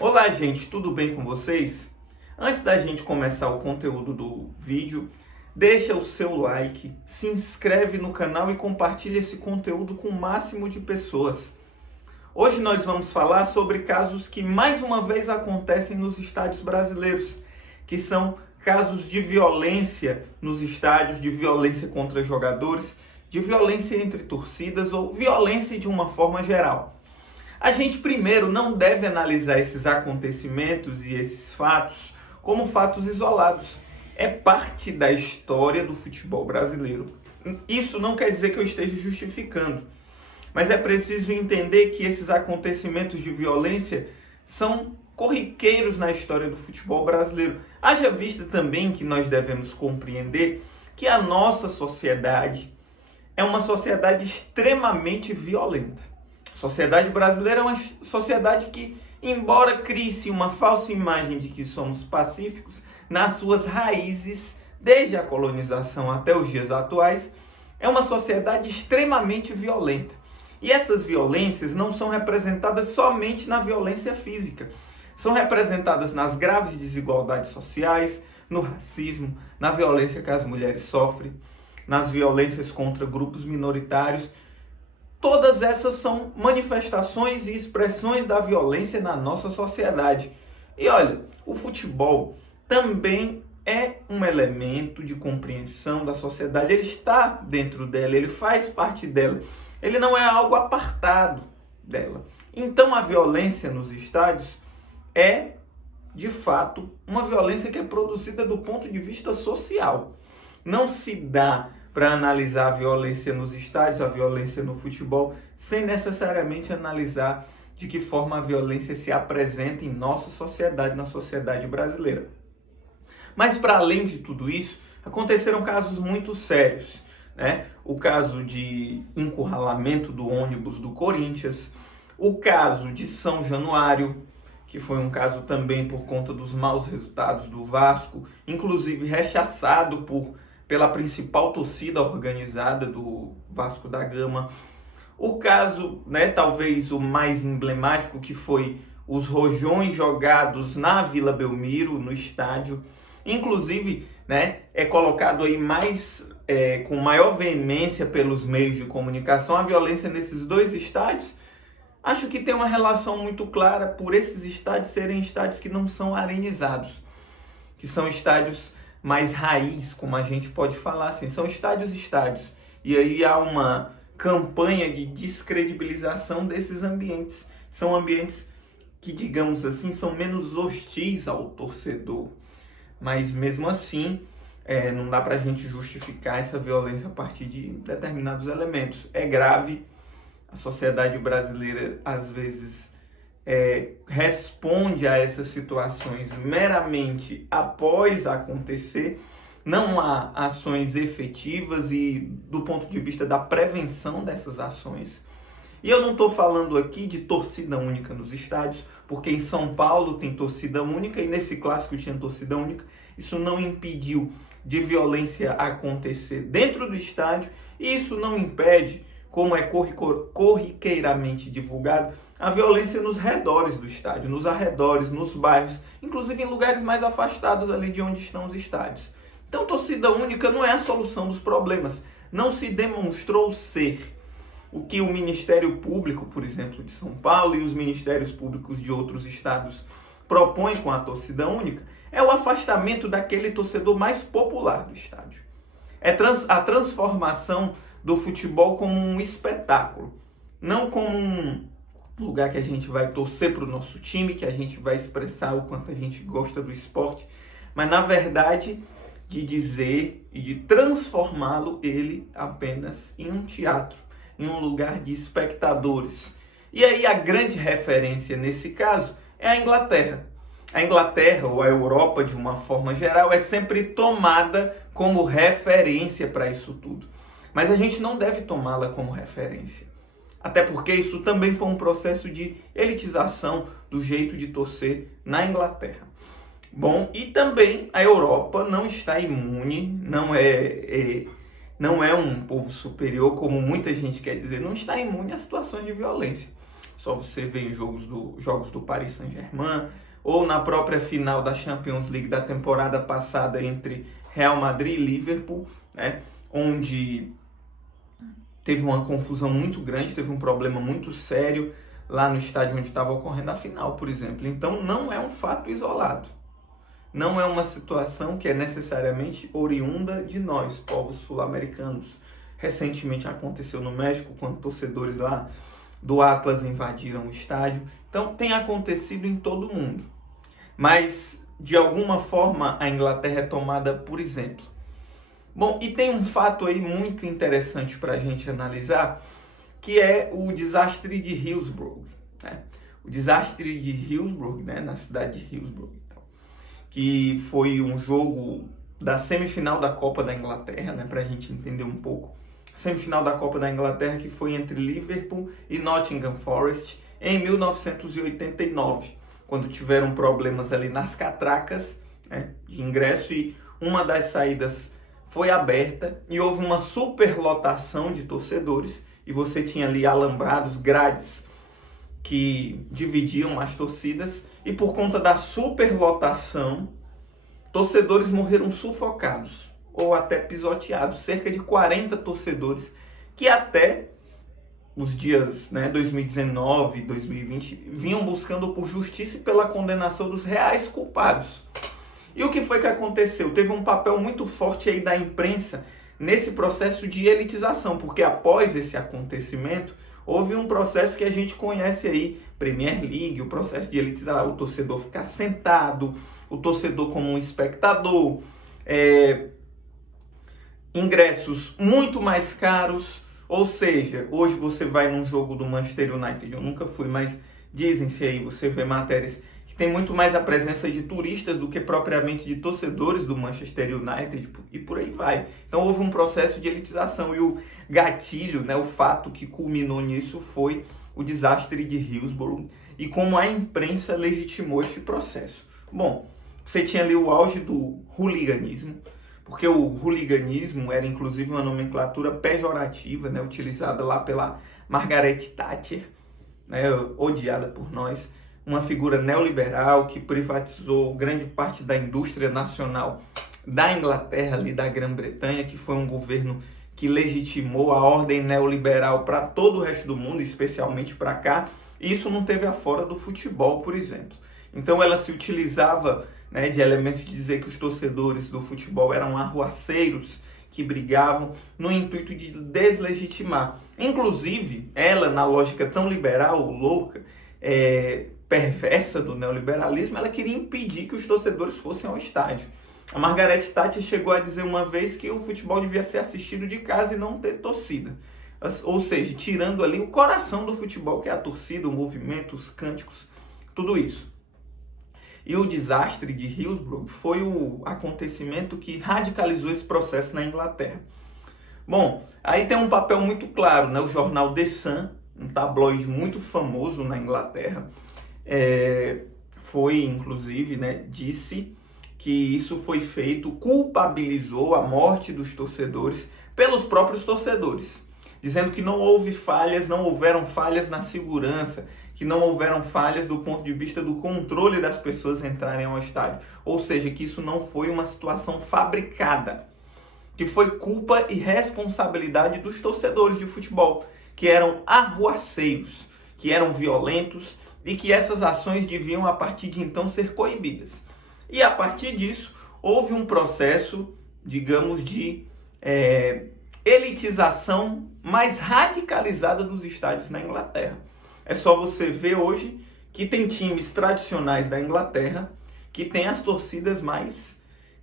Olá, gente, tudo bem com vocês? Antes da gente começar o conteúdo do vídeo, deixa o seu like, se inscreve no canal e compartilha esse conteúdo com o máximo de pessoas. Hoje nós vamos falar sobre casos que mais uma vez acontecem nos estádios brasileiros, que são casos de violência nos estádios, de violência contra jogadores, de violência entre torcidas ou violência de uma forma geral. A gente primeiro não deve analisar esses acontecimentos e esses fatos como fatos isolados. É parte da história do futebol brasileiro. Isso não quer dizer que eu esteja justificando, mas é preciso entender que esses acontecimentos de violência são corriqueiros na história do futebol brasileiro. Haja vista também que nós devemos compreender que a nossa sociedade é uma sociedade extremamente violenta. A sociedade brasileira é uma sociedade que, embora crie-se uma falsa imagem de que somos pacíficos, nas suas raízes, desde a colonização até os dias atuais, é uma sociedade extremamente violenta. E essas violências não são representadas somente na violência física, são representadas nas graves desigualdades sociais, no racismo, na violência que as mulheres sofrem, nas violências contra grupos minoritários. Todas essas são manifestações e expressões da violência na nossa sociedade. E olha, o futebol também é um elemento de compreensão da sociedade. Ele está dentro dela, ele faz parte dela. Ele não é algo apartado dela. Então a violência nos estádios é, de fato, uma violência que é produzida do ponto de vista social. Não se dá para analisar a violência nos estádios, a violência no futebol, sem necessariamente analisar de que forma a violência se apresenta em nossa sociedade, na sociedade brasileira. Mas para além de tudo isso, aconteceram casos muito sérios, né? O caso de encurralamento do ônibus do Corinthians, o caso de São Januário, que foi um caso também por conta dos maus resultados do Vasco, inclusive rechaçado pela principal torcida organizada do Vasco da Gama. O caso, talvez o mais emblemático, que foi os rojões jogados na Vila Belmiro, no estádio. Inclusive, é colocado aí com maior veemência pelos meios de comunicação a violência nesses dois estádios. Acho que tem uma relação muito clara por esses estádios serem estádios que não são arenizados, que são estádios mais raiz, como a gente pode falar assim, são estádios. E aí há uma campanha de descredibilização desses ambientes. São ambientes que, digamos assim, são menos hostis ao torcedor. Mas mesmo assim, não dá pra gente justificar essa violência a partir de determinados elementos. É grave, a sociedade brasileira às vezes responde a essas situações meramente após acontecer, não há ações efetivas e do ponto de vista da prevenção dessas ações. E eu não estou falando aqui de torcida única nos estádios, porque em São Paulo tem torcida única e nesse clássico tinha torcida única. Isso não impediu de violência acontecer dentro do estádio e isso não impede, como é corriqueiramente divulgado, a violência nos redores do estádio, nos arredores, nos bairros, inclusive em lugares mais afastados ali de onde estão os estádios. Então, torcida única não é a solução dos problemas. Não se demonstrou ser. O que o Ministério Público, por exemplo, de São Paulo e os Ministérios Públicos de outros estados propõem com a torcida única é o afastamento daquele torcedor mais popular do estádio. É a transformação do futebol como um espetáculo, não como um lugar que a gente vai torcer para o nosso time, que a gente vai expressar o quanto a gente gosta do esporte, mas na verdade de dizer e de transformá-lo ele apenas em um teatro, em um lugar de espectadores. E aí a grande referência nesse caso é a Inglaterra. A Inglaterra, ou a Europa de uma forma geral, é sempre tomada como referência para isso tudo. Mas a gente não deve tomá-la como referência. Até porque isso também foi um processo de elitização do jeito de torcer na Inglaterra. Bom, e também a Europa não está imune, não é um povo superior, como muita gente quer dizer, não está imune a situações de violência. só você ver em jogos do Paris Saint-Germain, ou na própria final da Champions League da temporada passada entre Real Madrid e Liverpool, né, onde teve uma confusão muito grande, teve um problema muito sério lá no estádio onde estava ocorrendo a final, por exemplo. Então não é um fato isolado. Não é uma situação que é necessariamente oriunda de nós, povos sul-americanos. Recentemente aconteceu no México, quando torcedores lá do Atlas invadiram o estádio. Então tem acontecido em todo o mundo. Mas, de alguma forma, a Inglaterra é tomada por exemplo. Bom, e tem um fato aí muito interessante para a gente analisar, que é o desastre de Hillsborough. Né? O desastre de Hillsborough, né, na cidade de Hillsborough, então, que foi um jogo da semifinal da Copa da Inglaterra, né, para a gente entender um pouco. Semifinal da Copa da Inglaterra que foi entre Liverpool e Nottingham Forest em 1989, quando tiveram problemas ali nas catracas, né, de ingresso, e uma das saídas foi aberta e houve uma superlotação de torcedores e você tinha ali alambrados, grades que dividiam as torcidas, e por conta da superlotação, torcedores morreram sufocados ou até pisoteados. Cerca de 40 torcedores que até os dias, né, 2019, 2020, vinham buscando por justiça e pela condenação dos reais culpados. E o que foi que aconteceu? Teve um papel muito forte aí da imprensa nesse processo de elitização, porque após esse acontecimento, houve um processo que a gente conhece aí, Premier League, o processo de elitizar, o torcedor ficar sentado, o torcedor como um espectador, ingressos muito mais caros, ou seja, hoje você vai num jogo do Manchester United, eu nunca fui, mas dizem-se aí, você vê matérias que tem muito mais a presença de turistas do que propriamente de torcedores do Manchester United, e por aí vai. Então houve um processo de elitização, e o gatilho, né, o fato que culminou nisso foi o desastre de Hillsborough e como a imprensa legitimou este processo. Bom, você tinha ali o auge do hooliganismo, porque o hooliganismo era inclusive uma nomenclatura pejorativa, né, utilizada lá pela Margaret Thatcher, né, odiada por nós, uma figura neoliberal que privatizou grande parte da indústria nacional da Inglaterra, ali da Grã-Bretanha, que foi um governo que legitimou a ordem neoliberal para todo o resto do mundo, especialmente para cá. Isso não teve afora do futebol, por exemplo. Então ela se utilizava, né, de elementos de dizer que os torcedores do futebol eram arruaceiros, que brigavam no intuito de deslegitimar. Inclusive, ela, na lógica tão liberal, louca, perversa do neoliberalismo, ela queria impedir que os torcedores fossem ao estádio. A Margaret Thatcher chegou a dizer uma vez que o futebol devia ser assistido de casa e não ter torcida. Ou seja, tirando ali o coração do futebol, que é a torcida, o movimento, os cânticos, tudo isso. E o desastre de Hillsborough foi o acontecimento que radicalizou esse processo na Inglaterra. Bom, aí tem um papel muito claro, né? O jornal The Sun, um tabloide muito famoso na Inglaterra, foi inclusive, né, disse que isso foi feito, culpabilizou a morte dos torcedores pelos próprios torcedores, dizendo que não houveram falhas na segurança, que não houveram falhas do ponto de vista do controle das pessoas entrarem ao estádio. Ou seja, que isso não foi uma situação fabricada, que foi culpa e responsabilidade dos torcedores de futebol, que eram arruaceiros, que eram violentos e que essas ações deviam, a partir de então, ser coibidas. E a partir disso, houve um processo, digamos, de elitização mais radicalizada dos estádios na Inglaterra. É só você ver hoje que tem times tradicionais da Inglaterra que tem as torcidas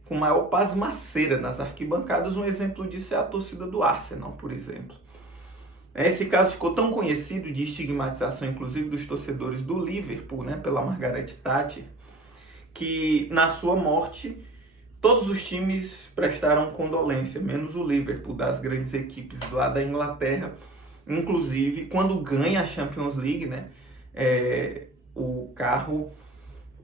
com maior pasmaceira nas arquibancadas. Um exemplo disso é a torcida do Arsenal, por exemplo. Esse caso ficou tão conhecido de estigmatização, inclusive dos torcedores do Liverpool, né, pela Margaret Thatcher, que na sua morte todos os times prestaram condolência, menos o Liverpool, das grandes equipes lá da Inglaterra. Inclusive, quando ganha a Champions League, né, o carro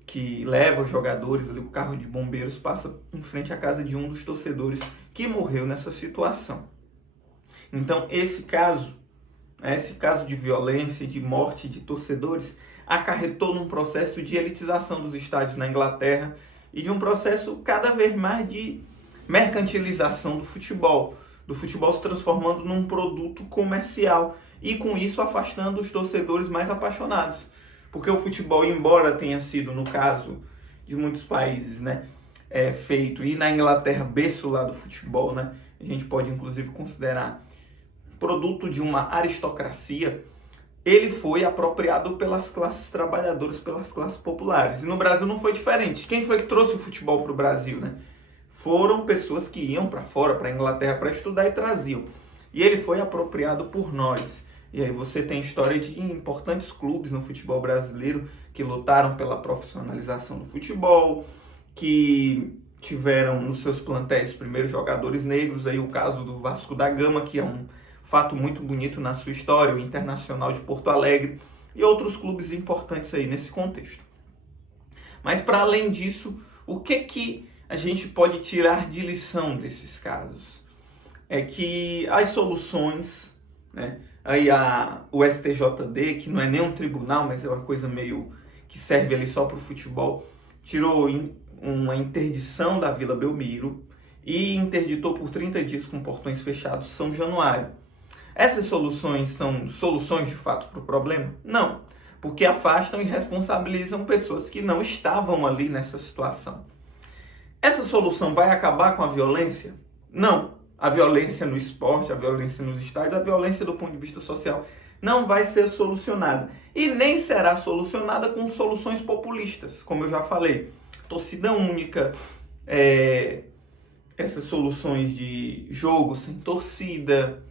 que leva os jogadores, ali, o carro de bombeiros, passa em frente à casa de um dos torcedores que morreu nessa situação. Então, esse caso, Esse caso de violência, de morte de torcedores, acarretou num processo de elitização dos estádios na Inglaterra e de um processo cada vez mais de mercantilização do futebol se transformando num produto comercial e com isso afastando os torcedores mais apaixonados. Porque o futebol, embora tenha sido, no caso de muitos países, né, feito, e na Inglaterra, berço lá do futebol, né, a gente pode inclusive considerar produto de uma aristocracia, ele foi apropriado pelas classes trabalhadoras, pelas classes populares. E no Brasil não foi diferente. Quem foi que trouxe o futebol para o Brasil, né? Foram pessoas que iam para fora, para a Inglaterra, para estudar e traziam. E ele foi apropriado por nós. E aí você tem história de importantes clubes no futebol brasileiro que lutaram pela profissionalização do futebol, que tiveram nos seus plantéis os primeiros jogadores negros, aí o caso do Vasco da Gama, que é um fato muito bonito na sua história, o Internacional de Porto Alegre e outros clubes importantes aí nesse contexto. Mas para além disso, o que a gente pode tirar de lição desses casos? É que as soluções, né, aí o STJD, que não é nem um tribunal, mas é uma coisa meio que serve ali só para o futebol, tirou uma interdição da Vila Belmiro e interditou por 30 dias com portões fechados São Januário. Essas soluções são soluções de fato para o problema? Não, porque afastam e responsabilizam pessoas que não estavam ali nessa situação. Essa solução vai acabar com a violência? Não. A violência no esporte, a violência nos estádios, a violência do ponto de vista social não vai ser solucionada. E nem será solucionada com soluções populistas, como eu já falei. Torcida única, essas soluções de jogo sem torcida,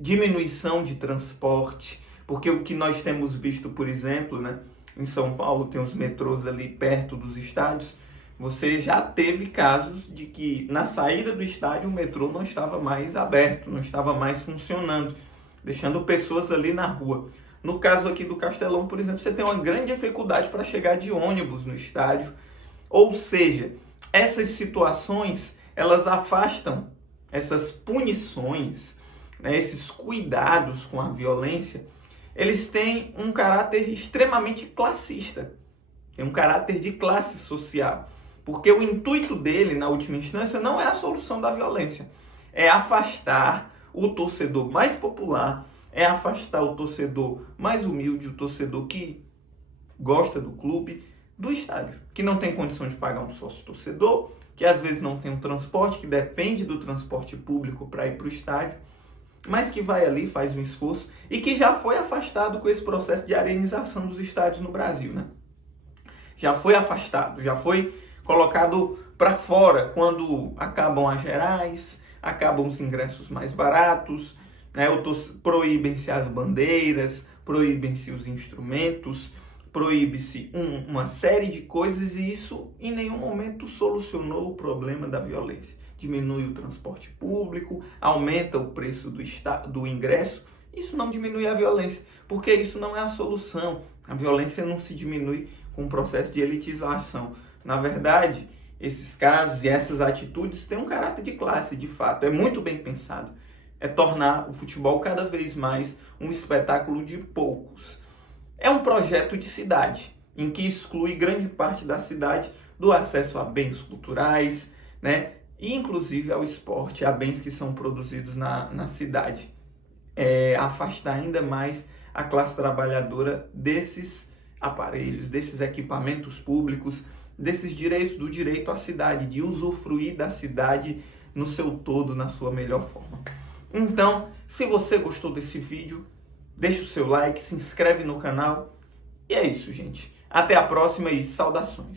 diminuição de transporte, porque o que nós temos visto, por exemplo, né, em São Paulo tem os metrôs ali perto dos estádios, você já teve casos de que na saída do estádio o metrô não estava mais aberto, não estava mais funcionando, deixando pessoas ali na rua. No caso aqui do Castelão, por exemplo, você tem uma grande dificuldade para chegar de ônibus no estádio. Ou seja, essas situações, elas afastam essas punições, né, esses cuidados com a violência, eles têm um caráter extremamente classista, tem um caráter de classe social. Porque o intuito dele, na última instância, não é a solução da violência. É afastar o torcedor mais popular, é afastar o torcedor mais humilde, o torcedor que gosta do clube, do estádio. Que não tem condição de pagar um sócio torcedor, que às vezes não tem um transporte, que depende do transporte público para ir para o estádio, mas que vai ali, faz um esforço e que já foi afastado com esse processo de arenização dos estádios no Brasil, né? Já foi afastado, já foi colocado para fora quando acabam as gerais, acabam os ingressos mais baratos, né? Proíbem-se as bandeiras, proíbem-se os instrumentos, proíbe-se uma série de coisas e isso em nenhum momento solucionou o problema da violência. Diminui o transporte público, aumenta o preço do ingresso, isso não diminui a violência, porque isso não é a solução. A violência não se diminui com um processo de elitização. Na verdade, esses casos e essas atitudes têm um caráter de classe, de fato. É muito bem pensado. É tornar o futebol cada vez mais um espetáculo de poucos. É um projeto de cidade, em que exclui grande parte da cidade do acesso a bens culturais, né? E inclusive ao esporte, a bens que são produzidos na cidade. Afastar ainda mais a classe trabalhadora desses aparelhos, desses equipamentos públicos, desses direitos, do direito à cidade, de usufruir da cidade no seu todo, na sua melhor forma. Então, se você gostou desse vídeo, deixa o seu like, se inscreve no canal. E é isso, gente. Até a próxima e saudações.